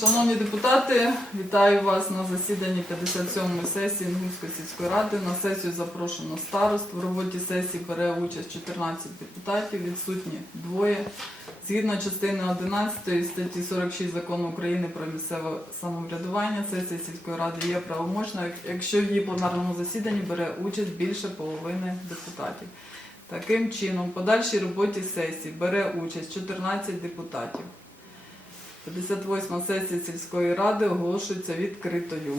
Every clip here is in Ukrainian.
Шановні депутати, вітаю вас на засіданні 57-ї сесії Інгульської сільської ради. На сесію запрошено старост. В роботі сесії бере участь 14 депутатів, відсутні двоє. Згідно частини 11 статті 46 закону України про місцеве самоврядування, сесія сільської ради є правомочна, якщо в її пленарному засіданні бере участь більше половини депутатів. Таким чином, в подальшій роботі сесії бере участь 14 депутатів. 58 сесія сільської ради оголошується відкритою.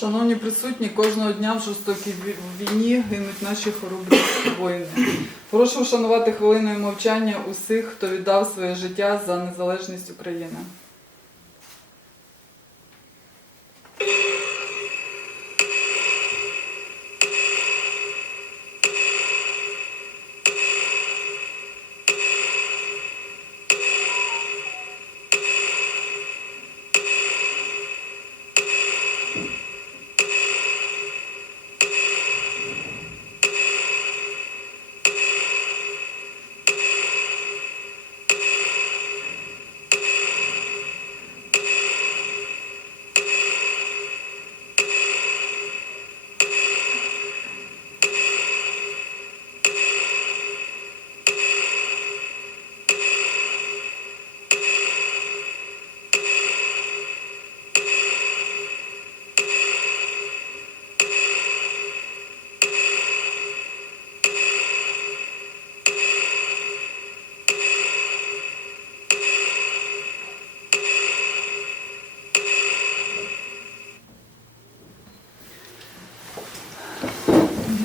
Шановні присутні, кожного дня в жорстокій війні гинуть наші хоробрі воїни. Прошу вшанувати хвилиною мовчання усіх, хто віддав своє життя за незалежність України.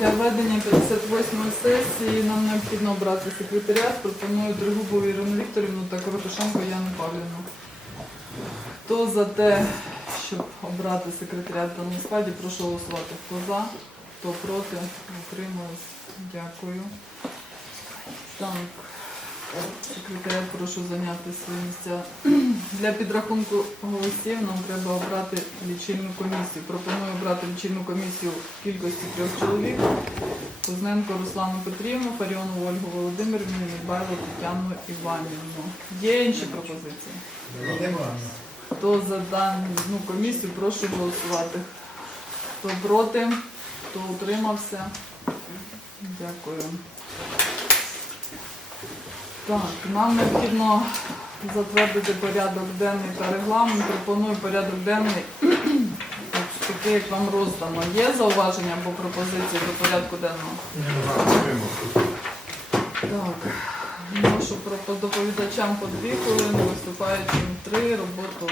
Для ведення 58-ї сесії нам необхідно обрати секретаріат. Пропоную Дригубову Ірину Вікторівну та Коротушенко Яну Павлівну. Хто за те, щоб обрати секретаріат в даному складі, прошу голосувати. Хто за, хто проти, утримались. Дякую. Так. Секретаріат прошу зайняти свої місця. Для підрахунку голосів нам треба обрати лічильну комісію. Пропоную обрати лічильну комісію в кількості трьох чоловік. Кузненко Руслану Петрівну, Фаріонову Ольгу Володимирівну, Недбайло Тетяну Іванівну. Є інші пропозиції? Хто за дану комісію, прошу голосувати. Хто проти, хто утримався. Дякую. Так, нам необхідно затвердити порядок денний та регламент. Пропоную порядок денний такий, як вам роздано. Є зауваження або пропозиції до порядку денного? Так. Прошу про доповідачам по дві хвилини, виступаючим три, роботу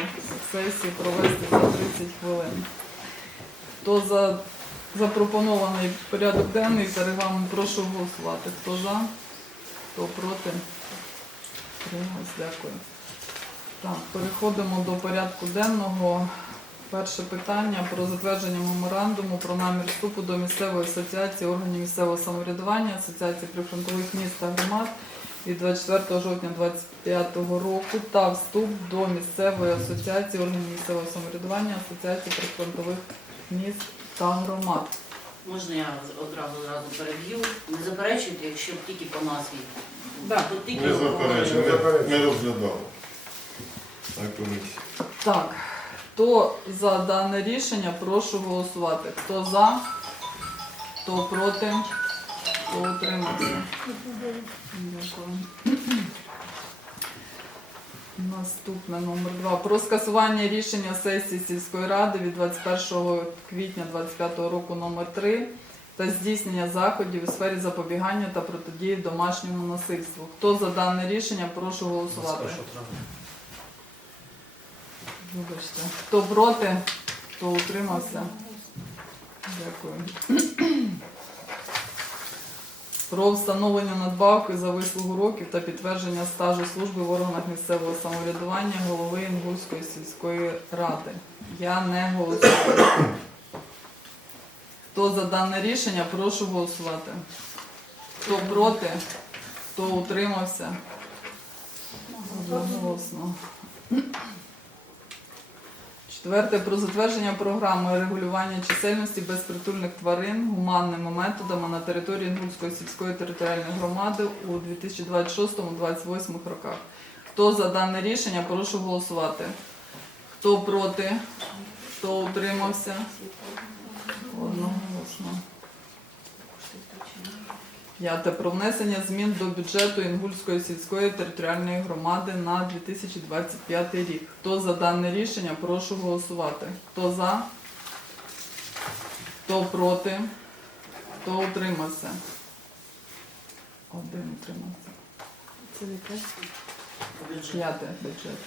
сесії провести за 30 хвилин. Хто за запропонований порядок денний та регламент, прошу голосувати. Хто за, хто проти? Тримаюсь, дякую. Так, переходимо до порядку денного. Перше питання про затвердження меморандуму про намір вступу до місцевої асоціації органів місцевого самоврядування, асоціації прифронтових міст та громад від 24 жовтня 2025 року та вступ до місцевої асоціації органів місцевого самоврядування, асоціації прифронтових міст та громад. Можна я одразу одразу переб'ю? Не заперечуйте, якщо тільки по назві. Да. Не заперечуємо, ми розглядали. Так, хто за дане рішення, прошу голосувати. Хто за, хто проти, хто утримався. Дякую. Наступне номер два. Про скасування рішення сесії сільської ради від 21 квітня 2025 року номер 3 та здійснення заходів у сфері запобігання та протидії домашньому насильству. Хто за дане рішення, прошу голосувати. Вибачте. Хто проти, хто утримався. Дякую. Про встановлення надбавки за вислугу років та підтвердження стажу служби в органах місцевого самоврядування голови Інгульської сільської ради. Я не голосую. Хто за дане рішення, прошу голосувати. Хто проти, хто утримався. Одноголосно. Четверте про затвердження програми регулювання чисельності безпритульних тварин гуманними методами на території Інгульської сільської територіальної громади у 2026-2028 роках. Хто за дане рішення, прошу голосувати. Хто проти, хто утримався? Одноголосно. П'яте про внесення змін до бюджету Інгульської сільської територіальної громади на 2025 рік. Хто за дане рішення, прошу голосувати. Хто за? Хто проти? Хто утримався? Один утримався. Це яке? Бюджет. П'яте бюджет.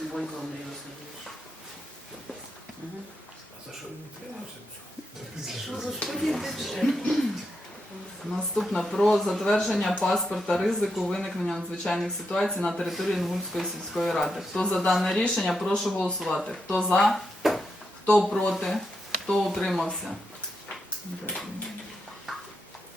Бойко Андрій Васильович. Мгм. Наступне про затвердження паспорта ризику виникнення надзвичайних ситуацій на території Інгульської сільської ради. Хто за дане рішення, прошу голосувати. Хто за, хто проти, хто утримався. Дякую.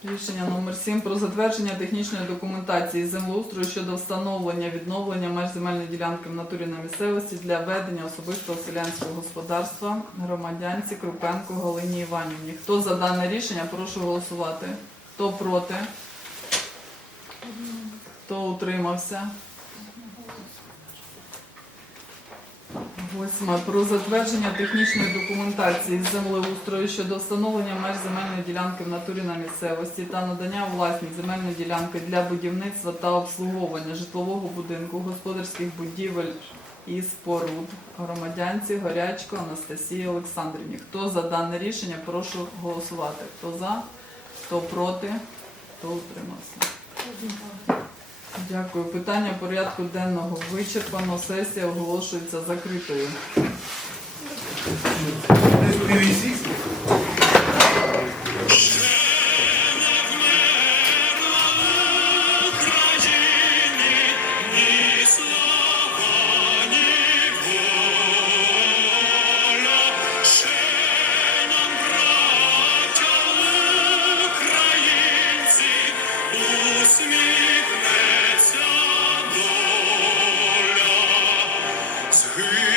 Рішення номер 7 про затвердження технічної документації землеустрою щодо встановлення відновлення меж земельної ділянки в натурі на місцевості для ведення особистого селянського господарства громадянці Крупенко Галині Іванівні. Хто за дане рішення, прошу голосувати. Хто проти? Хто утримався? Восьме. Про затвердження технічної документації з землеустрою щодо встановлення меж земельної ділянки в натурі на місцевості та надання у власність земельної ділянки для будівництва та обслуговування житлового будинку, господарських будівель і споруд громадянці Горячко Анастасії Олександрівні. Хто за дане рішення, прошу голосувати. Хто за, хто проти, хто утримався. Дякую. Питання порядку денного вичерпано. Сесія оголошується закритою. here.